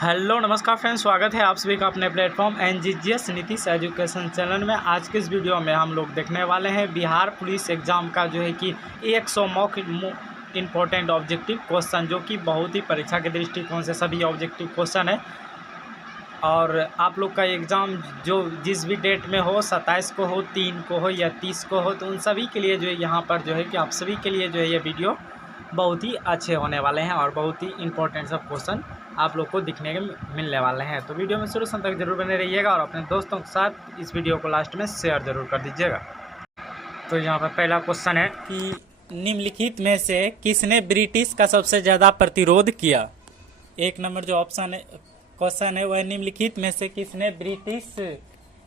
Hello नमस्कार friends, स्वागत है आप सभी का अपने प्लेटफॉर्म एनजीजीएस नीतीश एजुकेशन चैनल में। आज के इस वीडियो में हम लोग देखने वाले हैं बिहार पुलिस एग्ज़ाम का जो है कि 100 मॉक इम्पोर्टेंट ऑब्जेक्टिव क्वेश्चन, जो कि बहुत ही परीक्षा के दृष्टिकोण से सभी ऑब्जेक्टिव क्वेश्चन है। और आप लोग का एग्ज़ाम जो जिस भी डेट में हो, 27 को हो, 3 को हो या 30 को हो, तो उन सभी के लिए जो है यहाँ पर जो है कि आप सभी के लिए जो है ये वीडियो बहुत ही अच्छे होने वाले हैं और बहुत ही इंपॉर्टेंट सब क्वेश्चन आप लोग को दिखने के मिलने वाले हैं। तो वीडियो में शुरू से अंत तक जरूर बने रहिएगा और अपने दोस्तों के साथ इस वीडियो को लास्ट में शेयर जरूर कर दीजिएगा। तो यहाँ पर पहला क्वेश्चन है कि निम्नलिखित में से किसने ब्रिटिश का सबसे ज़्यादा प्रतिरोध किया। एक नंबर जो ऑप्शन है क्वेश्चन है वह निम्नलिखित में से किसने ब्रिटिश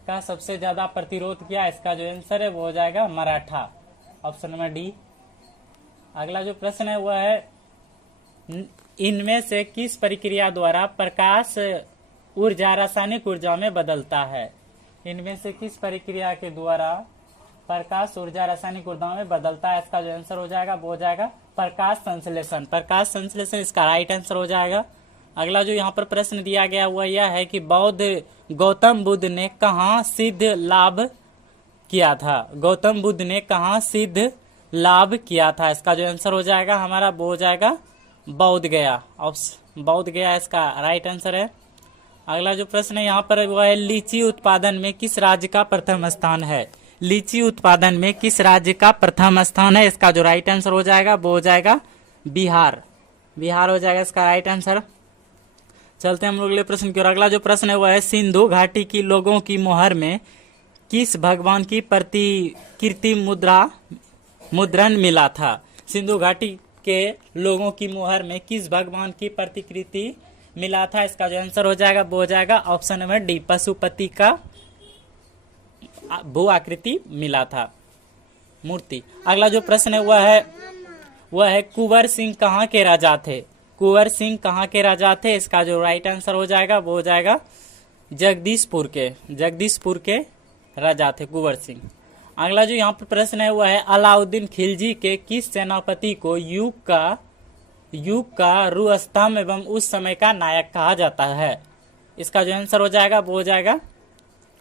का सबसे ज़्यादा प्रतिरोध किया। इसका जो आंसर है वो हो जाएगा मराठा, ऑप्शन नंबर डी। अगला जो प्रश्न है वह है इनमें से किस प्रक्रिया द्वारा प्रकाश ऊर्जा रासायनिक ऊर्जा में बदलता है। इनमें से किस प्रक्रिया के द्वारा प्रकाश ऊर्जा रासायनिक ऊर्जा में बदलता है। इसका जो आंसर हो जाएगा वो हो जाएगा प्रकाश संश्लेषण। प्रकाश संश्लेषण इसका राइट आंसर हो जाएगा। अगला जो यहाँ पर प्रश्न दिया गया हुआ यह है कि बौद्ध गौतम बुद्ध ने कहाँ सिद्ध लाभ किया था। गौतम बुद्ध ने कहाँ सिद्ध लाभ किया था। इसका जो आंसर हो जाएगा हमारा वो हो जाएगा बौद्ध गया, बौद्ध गया इसका राइट आंसर है। अगला जो प्रश्न है यहाँ पर वो है लीची उत्पादन में किस राज्य का प्रथम स्थान है। लीची उत्पादन में किस राज्य का प्रथम स्थान है। इसका जो राइट आंसर हो जाएगा वो हो जाएगा बिहार, बिहार हो जाएगा इसका राइट आंसर। चलते हैं हम लोग अगले प्रश्न की ओर। अगला जो प्रश्न है वो है सिंधु घाटी की लोगों की मोहर में किस भगवान की प्रतिकृति मुद्रण मिला था। सिंधु घाटी के लोगों की मोहर में किस भगवान की प्रतिकृति मिला था। इसका जो आंसर हो जाएगा वो हो जाएगा ऑप्शन नंबर डी, पशुपति का भू आकृति मिला था, मूर्ति। अगला जो प्रश्न है वह है कुंवर सिंह कहाँ के राजा थे। कुंवर सिंह कहाँ के राजा थे। इसका जो राइट आंसर हो जाएगा वो हो जाएगा जगदीशपुर के राजा थे कुंवर सिंह। अगला जो यहाँ पर प्रश्न है वह है अलाउद्दीन खिलजी के किस सेनापति को युग का रुस्तम एवं उस समय का नायक कहा जाता है। इसका जो आंसर हो जाएगा वो हो जाएगा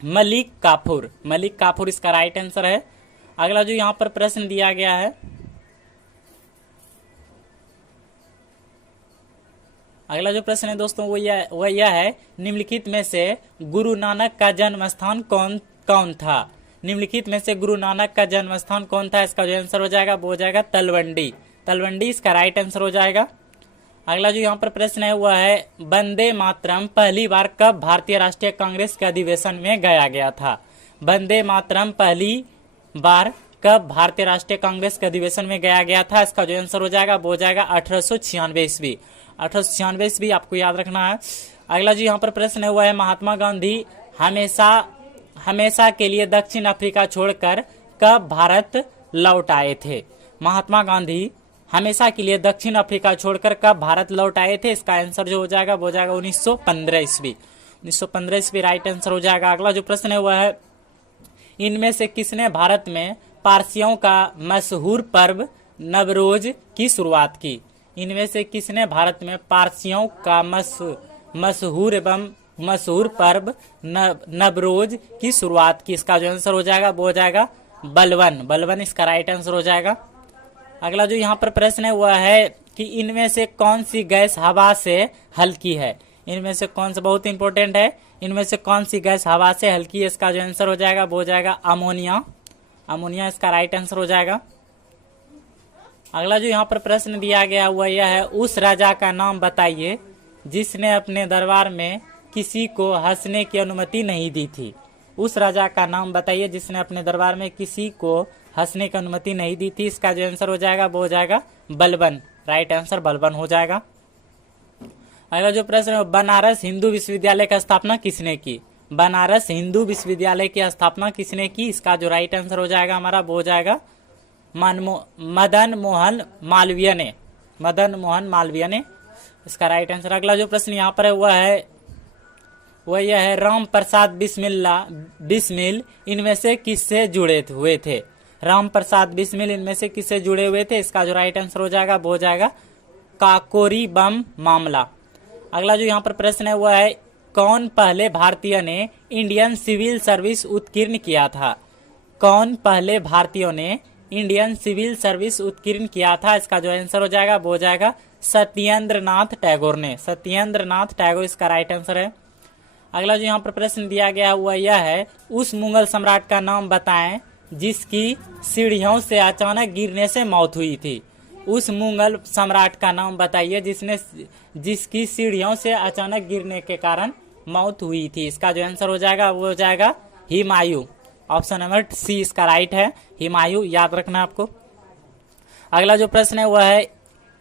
मलिक काफूर इसका राइट आंसर है। अगला जो यहाँ पर प्रश्न दिया गया है अगला जो प्रश्न है दोस्तों वो यह है निम्नलिखित में से गुरु नानक का जन्म स्थान कौन था। निम्नलिखित में से गुरु नानक का जन्म स्थान कौन था। इसका जो आंसर हो जाएगा वो हो जाएगा तलवंडी इसका राइट आंसर हो जाएगा। अगला जो यहाँ पर प्रश्न है वह है वंदे मातरम पहली बार कब भारतीय राष्ट्रीय कांग्रेस के अधिवेशन में गाया गया था। वंदे मातरम पहली बार कब भारतीय राष्ट्रीय कांग्रेस के अधिवेशन में गाया गया था। इसका जो आंसर हो जाएगा वो हो जाएगा 1896 ईस्वी, 1896 ईस्वी आपको याद रखना है। अगला जो यहाँ पर प्रश्न है वह है महात्मा गांधी हमेशा के लिए दक्षिण अफ्रीका छोड़कर कब भारत लौट आए थे। महात्मा गांधी हमेशा के लिए दक्षिण अफ्रीका छोड़कर कब भारत लौट आए थे। इसका आंसर जो हो जाएगा वो हो जाएगा 1915 ईस्वी, 1915 ईस्वी राइट आंसर हो जाएगा। अगला जो प्रश्न है वह है इनमें से किसने भारत में पारसियों का मशहूर पर्व नवरोज की शुरुआत की। इनमें से किसने भारत में पारसियों का मशहूर पर्व नवरोज की शुरुआत की। इसका जो आंसर हो जाएगा वो हो जाएगा बलवन इसका राइट आंसर हो जाएगा। अगला जो यहाँ पर प्रश्न है वह है कि इनमें से कौन सी गैस हवा से हल्की है। इनमें से कौन सा बहुत इंपॉर्टेंट है, इनमें से कौन सी गैस हवा से हल्की है। इसका जो आंसर हो जाएगा वो हो जाएगा अमोनिया इसका राइट आंसर हो जाएगा। अगला जो यहाँ पर प्रश्न दिया गया हुआ यह है उस राजा का नाम बताइए जिसने अपने दरबार में किसी को हंसने की अनुमति नहीं दी थी। उस राजा का नाम बताइए जिसने अपने दरबार में किसी को हंसने की अनुमति नहीं दी थी। इसका जो आंसर हो जाएगा वो हो जाएगा बलबन, राइट आंसर बलबन हो जाएगा। अगला जो प्रश्न है बनारस हिंदू विश्वविद्यालय की स्थापना किसने की। बनारस हिंदू विश्वविद्यालय की स्थापना किसने की। इसका जो राइट आंसर हो जाएगा हमारा वो हो जाएगा मदन मोहन मालवीय ने इसका राइट आंसर। अगला जो प्रश्न यहाँ पर है वह यह है राम प्रसाद बिस्मिल इनमें से किससे जुड़े हुए थे। राम प्रसाद बिस्मिल इनमें से किससे जुड़े हुए थे। इसका जो राइट आंसर हो जाएगा वो हो जाएगा काकोरी बम मामला। अगला जो यहाँ पर प्रश्न है वह है, कौन पहले भारतीय ने इंडियन सिविल सर्विस उत्कीर्ण किया था? कौन पहले भारतीयों ने इंडियन सिविल सर्विस उत्कीर्ण किया था? इसका जो आंसर हो जाएगा वो हो जाएगा सत्येंद्र नाथ टैगोर ने। सत्येंद्र नाथ टैगोर इसका राइट आंसर है। अगला जो यहाँ पर प्रश्न दिया गया हुआ यह है, उस मुगल सम्राट का नाम बताएं जिसकी सीढ़ियों से अचानक गिरने से मौत हुई थी। उस मुगल सम्राट का नाम बताइए जिसकी सीढ़ियों से अचानक गिरने के कारण मौत हुई थी। इसका जो आंसर हो जाएगा वो हो जाएगा हुमायूं। ऑप्शन नंबर सी इसका राइट है, हुमायूं, याद रखना आपको। अगला जो प्रश्न है वह है,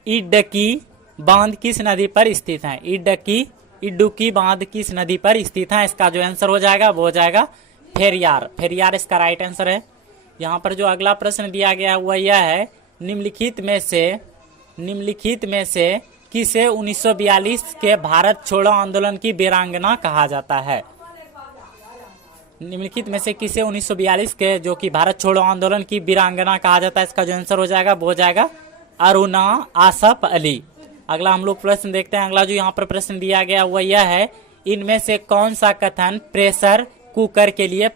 इडुक्की बांध किस नदी पर स्थित है? इडुक्की बांध किस नदी पर स्थित है? इसका जो आंसर हो जाएगा वो हो जाएगा पेरियार। पेरियार इसका राइट आंसर है। यहाँ पर जो अगला प्रश्न दिया गया हुआ यह है, निम्नलिखित में से किसे 1942 के भारत छोड़ो आंदोलन की वीरांगना कहा जाता है? निम्नलिखित में से किसे 1942 के जो कि भारत छोड़ो आंदोलन की वीरांगना कहा जाता है? इसका जो आंसर हो जाएगा वो हो जाएगा अरुणा आसफ अली। अगला हम लोग प्रश्न देखते हैं। अगला जो यहाँ पर प्रश्न दिया गया हुआ यह है, इनमें से कौन सा कथन प्रेशर कुकर के लिए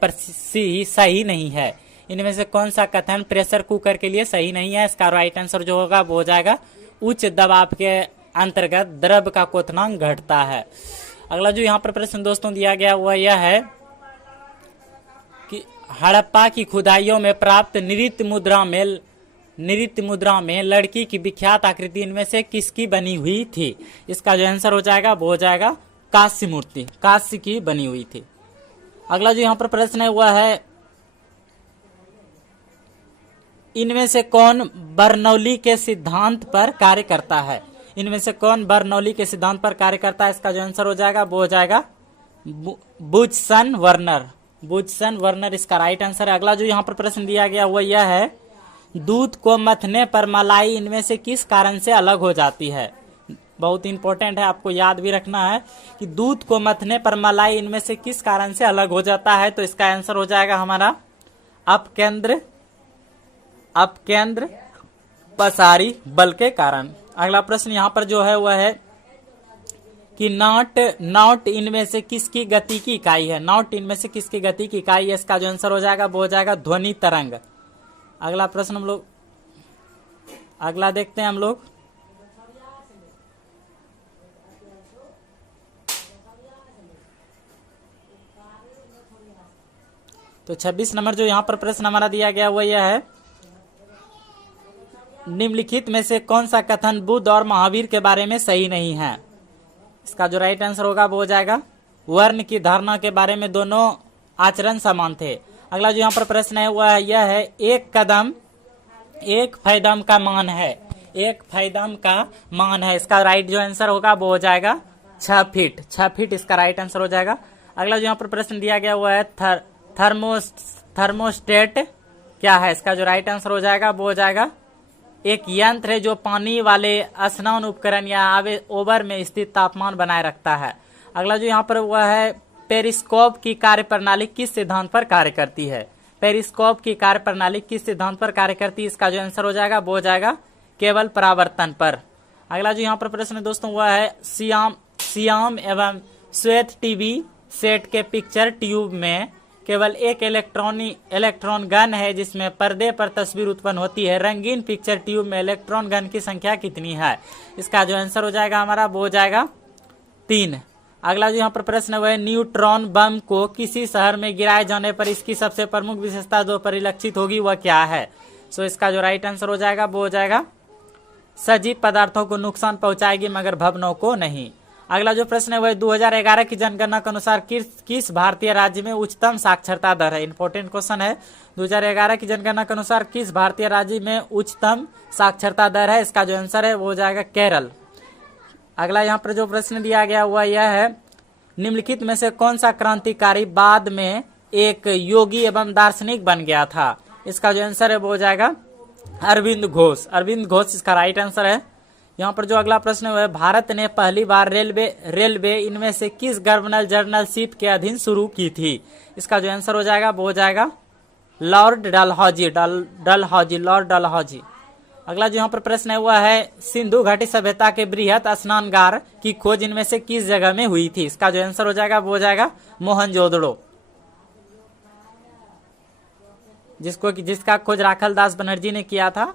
सही नहीं है? इनमें से कौन सा कथन प्रेशर कुकर के लिए सही नहीं है? इसका राइट आंसर जो होगा वो हो जाएगा उच्च दबाव के अंतर्गत द्रव का क्वथनांक घटता है। अगला जो यहाँ पर प्रश्न दोस्तों दिया गया हुआ यह है कि हड़प्पा की खुदाइयों में प्राप्त नृत्य मुद्रा में लड़की की विख्यात आकृति इनमें से किसकी बनी हुई थी? इसका जो आंसर हो जाएगा वो हो जाएगा कांस्य मूर्ति, कांस्य की बनी हुई थी। अगला जो यहाँ पर प्रश्न है वह है, इनमें से कौन बर्नौली के सिद्धांत पर कार्य करता है? इनमें से कौन बर्नौली के सिद्धांत पर कार्य करता है? इसका जो आंसर हो जाएगा वो हो जाएगा बुचसन वर्नर। बुचसन वर्नर इसका राइट आंसर है। अगला जो यहाँ पर प्रश्न दिया गया वह यह है, दूध को मथने पर मलाई इनमें से किस कारण से अलग हो जाती है? बहुत इंपॉर्टेंट है, आपको याद भी रखना है कि दूध को मथने पर मलाई इनमें से किस कारण से अलग हो जाता है। तो इसका आंसर हो जाएगा हमारा अपकेंद्र पसारी बल के कारण। अगला प्रश्न यहाँ पर जो है वह है कि नॉट इनमें से किसकी गति की इकाई है? नॉट इनमें से किसकी गति की इकाई है? इसका जो आंसर हो जाएगा वो हो जाएगा ध्वनि तरंग। अगला प्रश्न हम लोग अगला देखते हैं हम लोग। तो 26 नंबर जो यहाँ पर प्रश्न हमारा दिया गया वो यह है, निम्नलिखित में से कौन सा कथन बुद्ध और महावीर के बारे में सही नहीं है? इसका जो राइट आंसर होगा वो हो जाएगा वर्ण की धारणा के बारे में दोनों आचरण समान थे। अगला जो यहाँ पर प्रश्न है वह यह है, एक फैदम का मान है। एक फैदम का मान है। इसका राइट जो आंसर होगा वो हो जाएगा 6 फीट। 6 फीट इसका राइट आंसर हो जाएगा। अगला जो यहाँ पर प्रश्न दिया गया हुआ है, थर्मोस्टेट क्या है? इसका जो राइट आंसर हो जाएगा वो हो जाएगा एक यंत्र है जो पानी वाले स्नान उपकरण या ओवर में स्थित तापमान बनाए रखता है। अगला जो यहाँ पर वह है, पेरिस्कोप की कार्यप्रणाली किस सिद्धांत पर कार्य करती है? पेरिस्कोप की कार्यप्रणाली किस सिद्धांत पर कार्य करती है? इसका जो आंसर हो जाएगा वो हो जाएगा केवल परावर्तन पर। अगला जो यहाँ पर प्रश्न दोस्तों वह है, सियाम एवं श्वेत टीवी सेट के पिक्चर ट्यूब में केवल एक इलेक्ट्रॉन गन है जिसमें पर्दे पर तस्वीर उत्पन्न होती है। रंगीन पिक्चर ट्यूब में इलेक्ट्रॉन गन की संख्या कितनी है? इसका जो आंसर हो जाएगा हमारा वो हो जाएगा 3। अगला जो यहाँ पर प्रश्न है वह, न्यूट्रॉन बम को किसी शहर में गिराए जाने पर इसकी सबसे प्रमुख विशेषता जो परिलक्षित होगी वह क्या है? सो इसका जो राइट आंसर हो जाएगा वो हो जाएगा सजीव पदार्थों को नुकसान पहुंचाएगी मगर भवनों को नहीं। अगला जो प्रश्न है वह 2011 की जनगणना के अनुसार किस भारतीय राज्य में उच्चतम साक्षरता दर है? इंपॉर्टेंट क्वेश्चन है। 2011 की जनगणना के अनुसार किस भारतीय राज्य में उच्चतम साक्षरता दर है? इसका जो आंसर है वो हो जाएगा केरल। अगला यहाँ पर जो प्रश्न दिया गया हुआ यह है, निम्नलिखित में से कौन सा क्रांतिकारी बाद में एक योगी एवं दार्शनिक बन गया था? इसका जो आंसर है वो हो जाएगा अरविंद घोष। अरविंद घोष इसका राइट आंसर है। यहाँ पर जो अगला प्रश्न है, भारत ने पहली बार रेलवे इनमें से किस गवर्नर जनरलशिप के अधीन शुरू की थी? इसका जो आंसर हो जाएगा वो हो जाएगा लॉर्ड डलहौजी। अगला जो यहाँ पर प्रश्न है वह है सिंधु घाटी सभ्यता के बृहत स्नानगार की खोज इनमें से किस जगह में हुई थी। इसका जो आंसर हो जाएगा वो हो जाएगा मोहनजोदड़ो, जिसका खोज राखल दास बनर्जी ने किया था,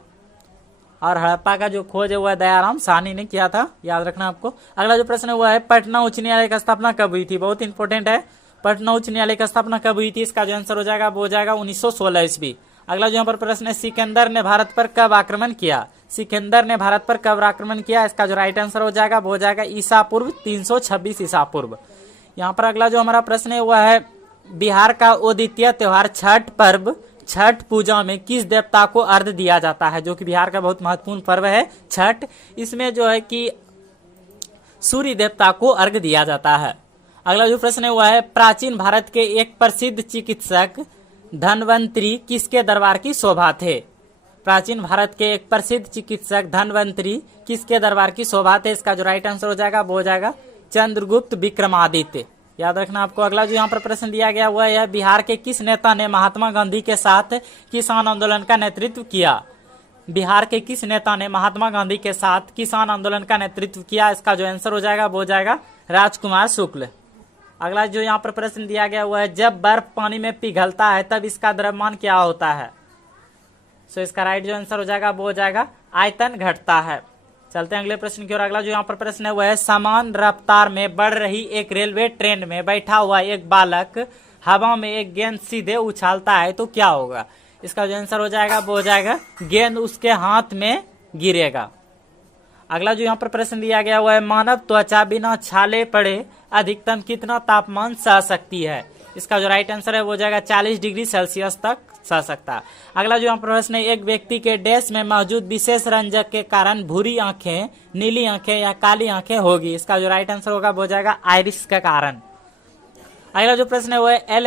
और हड़प्पा का जो खोज है वह दयाराम साहनी ने किया था, याद रखना आपको। अगला जो प्रश्न है वह है पटना उच्च न्यायालय की स्थापना कब हुई थी। बहुत इंपॉर्टेंट है, पटना उच्च न्यायालय की स्थापना कब हुई थी। इसका जो आंसर हो जाएगा वो हो जाएगा 1916 ईस्वी। अगला जो यहाँ पर प्रश्न है सिकंदर ने भारत पर कब आक्रमण किया। सिकंदर ने भारत पर कब आक्रमण किया। इसका जो राइट आंसर हो जाएगा वो हो जाएगा ईसा पूर्व 326 ईसा पूर्व। यहाँ पर अगला जो हमारा प्रश्न है वह है बिहार का अद्वितीय त्योहार छठ पर्व, छठ पूजा में किस देवता को अर्घ्य दिया जाता है, जो कि बिहार का बहुत महत्वपूर्ण पर्व है छठ। इसमें जो है कि सूर्य देवता को अर्घ्य दिया जाता है। अगला जो प्रश्न है वह है प्राचीन भारत के एक प्रसिद्ध चिकित्सक धन्वंतरी किसके दरबार की शोभा थे। प्राचीन भारत के एक प्रसिद्ध चिकित्सक धन्वंतरी किसके दरबार की शोभा थे। इसका जो राइट आंसर हो जाएगा वो हो जाएगा चंद्रगुप्त विक्रमादित्य, याद रखना आपको। अगला जो यहाँ पर प्रश्न दिया गया हुआ है बिहार के किस नेता ने महात्मा गांधी के साथ किसान आंदोलन का नेतृत्व किया। बिहार के किस नेता ने महात्मा गांधी के साथ किसान आंदोलन का नेतृत्व किया। इसका जो आंसर हो जाएगा वो हो जाएगा राजकुमार शुक्ल। अगला जो यहाँ पर प्रश्न दिया गया हुआ है जब बर्फ पानी में पिघलता है तब इसका द्रव्यमान क्या होता है। सो इसका राइट जो आंसर हो जाएगा वो हो जाएगा आयतन घटता है। चलते हैं अगले प्रश्न की ओर। अगला जो यहाँ पर प्रश्न है वह है समान रफ्तार में बढ़ रही एक रेलवे ट्रेन में बैठा हुआ एक बालक हवा में एक गेंद सीधे उछालता है तो क्या होगा। इसका जो आंसर हो जाएगा वो हो जाएगा गेंद उसके हाथ में गिरेगा। अगला जो यहाँ पर प्रश्न दिया गया हुआ है मानव त्वचा बिना छाले पड़े अधिकतम कितना तापमान सह सकती है। इसका जो राइट आंसर है वो हो जाएगा 40 डिग्री सेल्सियस तक सह सकता है। अगला जो यहाँ पर प्रश्न है एक व्यक्ति के डैश में मौजूद विशेष रंजक के कारण भूरी आंखें, नीली आंखें या काली आंखें होगी। इसका जो राइट आंसर होगा वो हो जाएगा आयरिस के कारण। अगला जो प्रश्न है वो है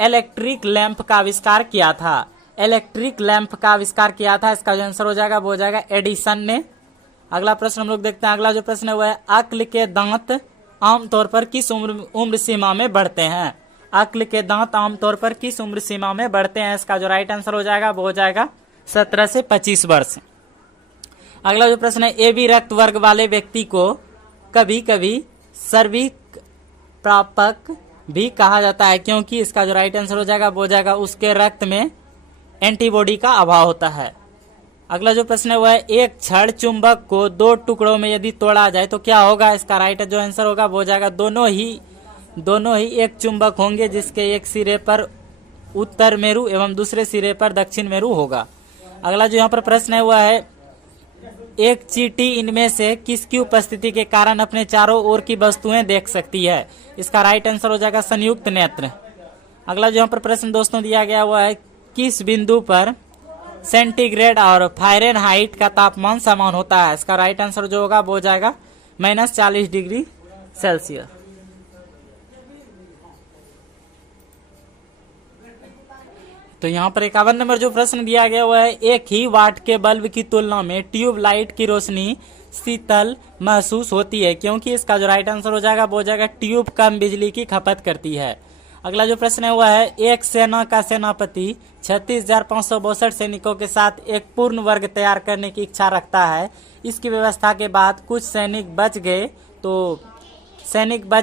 इलेक्ट्रिक लैंप का आविष्कार किया था। इलेक्ट्रिक लैंप का आविष्कार किया था, इसका जो आंसर हो जाएगा वो हो जाएगा एडिसन ने। अगला प्रश्न हम लोग देखते हैं। अगला जो प्रश्न है वो है अक्ल के दांत आमतौर पर किस उम्र सीमा में बढ़ते हैं। अक्ल के दांत आमतौर पर किस उम्र सीमा में बढ़ते हैं। इसका जो राइट आंसर हो जाएगा वो हो जाएगा 17 से 25 वर्ष। अगला जो प्रश्न है एबी रक्त वर्ग वाले व्यक्ति को कभी कभी सर्विक प्रापक भी कहा जाता है क्योंकि। इसका जो राइट आंसर हो जाएगा वो हो जाएगा उसके रक्त में एंटीबॉडी का अभाव होता है। अगला जो प्रश्न है वह है एक छड़ चुंबक को दो टुकड़ों में यदि तोड़ा जाए तो क्या होगा। इसका राइट जो आंसर होगा वो हो जाएगा दोनों ही एक चुंबक होंगे जिसके एक सिरे पर उत्तर मेरु एवं दूसरे सिरे पर दक्षिण मेरु होगा। अगला जो यहाँ पर प्रश्न है वह है एक चींटी इनमें से किसकी उपस्थिति के कारण अपने चारों ओर की वस्तुएं देख सकती है। इसका राइट आंसर हो जाएगा संयुक्त नेत्र। अगला जो यहाँ पर प्रश्न दोस्तों दिया गया हुआ है किस बिंदु पर सेंटीग्रेड और फ़ारेनहाइट का तापमान समान होता है। इसका राइट आंसर जो होगा वो हो जाएगा -40 डिग्री सेल्सियस। तो यहाँ पर 51 नंबर जो प्रश्न दिया गया हुआ है एक ही वाट के बल्ब की तुलना में ट्यूब लाइट की रोशनी शीतल महसूस होती है क्योंकि। इसका जो राइट आंसर हो जाएगा वो हो जाएगा ट्यूब कम बिजली की खपत करती है। अगला जो प्रश्न है वह है एक सेना का सेनापति 36,562 सैनिकों के साथ एक पूर्ण वर्ग तैयार करने की इच्छा रखता है। इसकी व्यवस्था के बाद कुछ सैनिक बच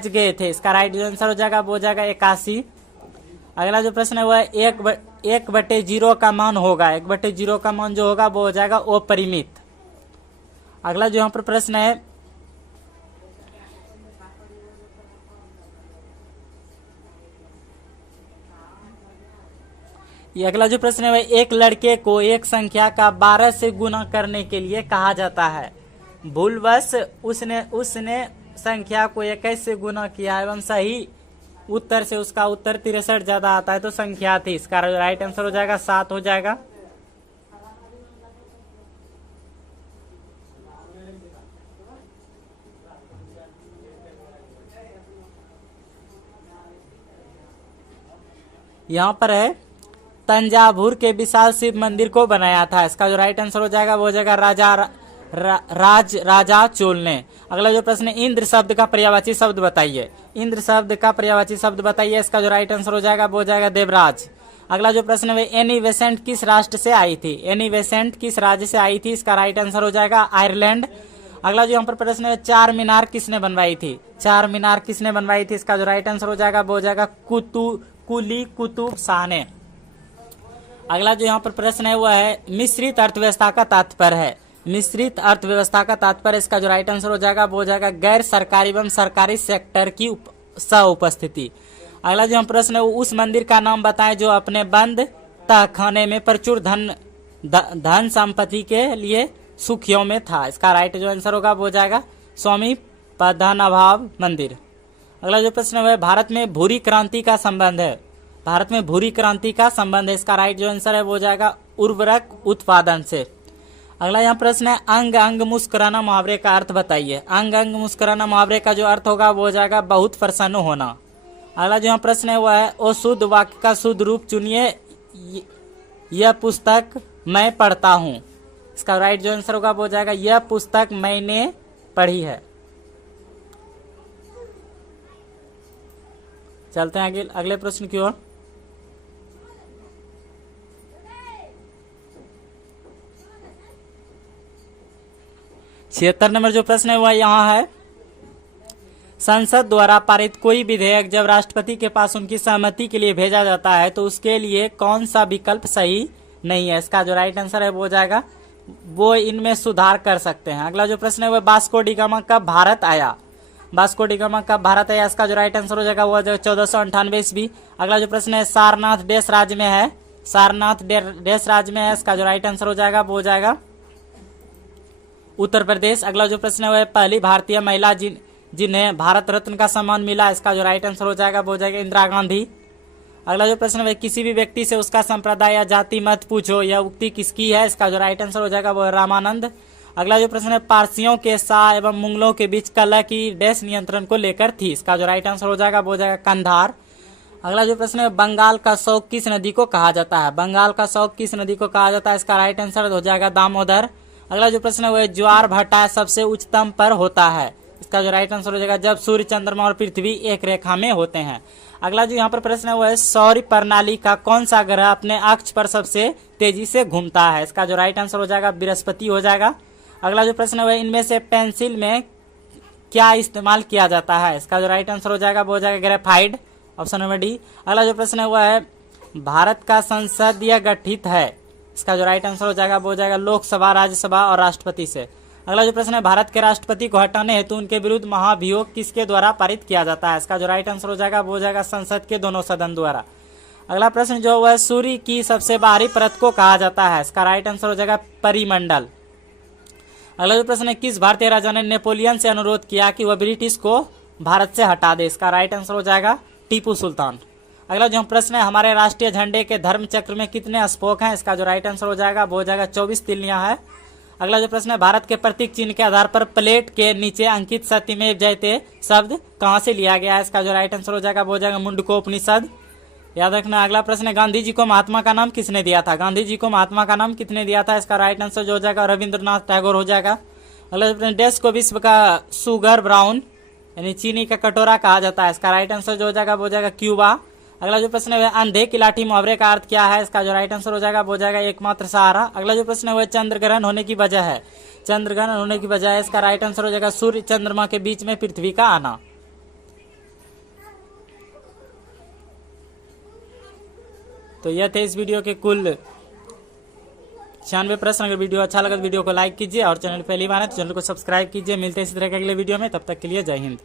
गए थे। इसका राइट आंसर हो जाएगा वो हो जाएगा 81। अगला जो प्रश्न है वह 1/0 का मान होगा। 1/0 का मान जो होगा वो हो जाएगा अपरिमित। अगला जो यहाँ पर प्रश्न है अगला जो प्रश्न है एक लड़के को एक संख्या का 12 से गुना करने के लिए कहा जाता है। भूलवश उसने संख्या को 21 से गुना किया एवं सही उत्तर से उसका उत्तर 63 ज्यादा आता है तो संख्या थी। इसका राइट आंसर हो जाएगा 7 हो जाएगा। यहाँ पर है तंजावुर के विशाल शिव मंदिर को बनाया था। इसका जो राइट आंसर हो जाएगा वो हो जाएगा राजा चोल ने। अगला जो प्रश्न है इंद्र शब्द का पर्यायवाची शब्द बताइए। इंद्र शब्द का पर्यायवाची शब्द बताइए। इसका जो राइट आंसर हो जाएगा वो हो जाएगा देवराज। अगला जो प्रश्न है, एनी बेसेंट किस राष्ट्र से आई थी? एनी बेसेंट किस राज्य से आई थी? इसका राइट आंसर हो जाएगा आयरलैंड। अगला जो यहाँ पर प्रश्न है, चार मीनार किसने बनवाई थी? चार मीनार किसने बनवाई थी? इसका जो राइट आंसर हो जाएगा वो हो जाएगा कुली कुतुब शाह ने। अगला जो यहाँ पर प्रश्न है वह है, मिश्रित अर्थव्यवस्था का तात्पर्य है। मिश्रित अर्थव्यवस्था का तात्पर्य, इसका जो राइट आंसर हो जाएगा वो हो जाएगा गैर सरकारी एवं सरकारी सेक्टर की सह उपस्थिति। अगला जो हम प्रश्न है, उस मंदिर का नाम बताएं जो अपने बंद तहखाने में प्रचुर धन संपत्ति के लिए सुखियों में था। इसका राइट जो आंसर होगा वो हो जाएगा स्वामी पद्मनाभ मंदिर। अगला जो प्रश्न है, भारत में भूरी क्रांति का संबंध है। भारत में भूरी क्रांति का संबंध है, इसका राइट जो आंसर है वो हो जाएगा उर्वरक उत्पादन से। अगला यहाँ प्रश्न है, अंग अंग मुस्कुराना मुहावरे का अर्थ बताइए। अंग अंग मुस्कुराना मुहावरे का जो अर्थ होगा वो हो जाएगा बहुत प्रसन्न होना। अगला जो यहाँ प्रश्न है वो है, ओ शुद्ध वाक्य का शुद्ध रूप चुनिए, यह पुस्तक मैं पढ़ता हूँ। इसका राइट जो आंसर होगा वो हो जाएगा यह पुस्तक मैंने पढ़ी है। चलते हैं अगले प्रश्न की ओर। 76 नंबर जो प्रश्न है वह यहाँ है, संसद द्वारा पारित कोई विधेयक जब राष्ट्रपति के पास उनकी सहमति के लिए भेजा जाता है तो उसके लिए कौन सा विकल्प सही नहीं है? इसका जो राइट आंसर है वो हो जाएगा वो इनमें सुधार कर सकते हैं। अगला जो प्रश्न है वह वास्को डी गामा कब भारत आया? वास्को डी गामा कब भारत आया? इसका जो राइट आंसर हो जाएगा वो 1498 ईस्वी। अगला जो प्रश्न है, सारनाथ देश राज्य में है। सारनाथ देश राज्य में है, इसका जो राइट आंसर हो जाएगा वो हो जाएगा उत्तर प्रदेश। अगला जो प्रश्न है वह पहली भारतीय महिला जिन्हें भारत रत्न का सम्मान मिला, इसका जो राइट आंसर हो जाएगा वो हो जाएगा इंदिरा गांधी। अगला जो प्रश्न है, किसी भी व्यक्ति से उसका संप्रदाय या जाति मत पूछो, यह उक्ति किसकी है? इसका जो राइट आंसर हो जाएगा वो रामानंद। अगला जो प्रश्न है, पारसियों के शाह एवं मुगलों के बीच कला की डैश नियंत्रण को लेकर थी, इसका जो राइट आंसर हो जाएगा वो हो जाएगा कंधार। अगला जो प्रश्न है, बंगाल का शौक किस नदी को कहा जाता है? बंगाल का शौक किस नदी को कहा जाता है? इसका राइट आंसर हो जाएगा दामोदर। अगला जो प्रश्न है वह ज्वार भाटा सबसे उच्चतम पर होता है, इसका जो राइट आंसर हो जाएगा जब सूर्य चंद्रमा और पृथ्वी एक रेखा में होते हैं। अगला जो यहाँ पर प्रश्न है वह है, सौर प्रणाली का कौन सा ग्रह अपने अक्ष पर सबसे तेजी से घूमता है? इसका जो राइट आंसर हो जाएगा बृहस्पति हो जाएगा। अगला जो प्रश्न है वह, इनमें से पेंसिल में क्या इस्तेमाल किया जाता है? इसका जो राइट आंसर हो जाएगा वो हो जाएगा ग्रेफाइट, ऑप्शन नंबर डी। अगला जो प्रश्न है वह है, भारत का संसदीय गठित है, इसका जो राइट आंसर हो जाएगा वो हो जाएगा लोकसभा, राज्यसभा और राष्ट्रपति से। अगला जो प्रश्न है, भारत के राष्ट्रपति को हटाने हेतु उनके विरुद्ध महाभियोग किसके द्वारा पारित किया जाता है? इसका जो राइट आंसर हो जाएगा वो हो जाएगा संसद के दोनों सदन द्वारा। अगला प्रश्न जो वह सूर्य की सबसे बाहरी परत को कहा जाता है? इसका राइट आंसर हो जाएगा परिमंडल। अगला जो प्रश्न है, किस भारतीय राजा ने नेपोलियन से अनुरोध किया कि वह ब्रिटिश को भारत से हटा दे? इसका राइट आंसर हो जाएगा टीपू सुल्तान। अगला जो प्रश्न है, हमारे राष्ट्रीय झंडे के धर्म चक्र में कितने स्पोक हैं? इसका जो राइट आंसर हो जाएगा वो हो जाएगा 24 तिल्लियां है। अगला जो प्रश्न है, भारत के प्रतीक चिन्ह के आधार पर प्लेट के नीचे अंकित सत्यमेव जयते शब्द कहां से लिया गया है? इसका जो राइट आंसर हो जाएगा वो हो जाएगा मुंडकोपनिषद, याद रखना। अगला प्रश्न है, गांधी जी को महात्मा का नाम किसने दिया था? गांधी जी को महात्मा का नाम किसने दिया था? इसका राइट आंसर जो हो जाएगा रविंद्रनाथ टैगोर हो जाएगा। अगला प्रश्न, देश को विश्व का सुगर ब्राउन यानी चीनी का कटोरा कहा जाता है, इसका राइट आंसर जो हो जाएगा वो हो जाएगा क्यूबा। अगला जो प्रश्न है, अंधे की लाठी मुहावरे का अर्थ क्या है? इसका जो राइट आंसर हो जाएगा वो हो जाएगा एकमात्र सहारा। अगला जो प्रश्न है वह चंद्र ग्रहण होने की वजह है? चंद्र ग्रहण होने की वजह है, इसका राइट आंसर हो जाएगा सूर्य चंद्रमा के बीच में पृथ्वी का आना। तो यह थे इस वीडियो के कुल 96 प्रश्न। अगर वीडियो अच्छा लगा तो वीडियो को लाइक कीजिए और चैनल पहली बार है तो चैनल को सब्सक्राइब कीजिए। मिलते हैं इसी तरह के अगले वीडियो में, तब तक के लिए जय हिंद।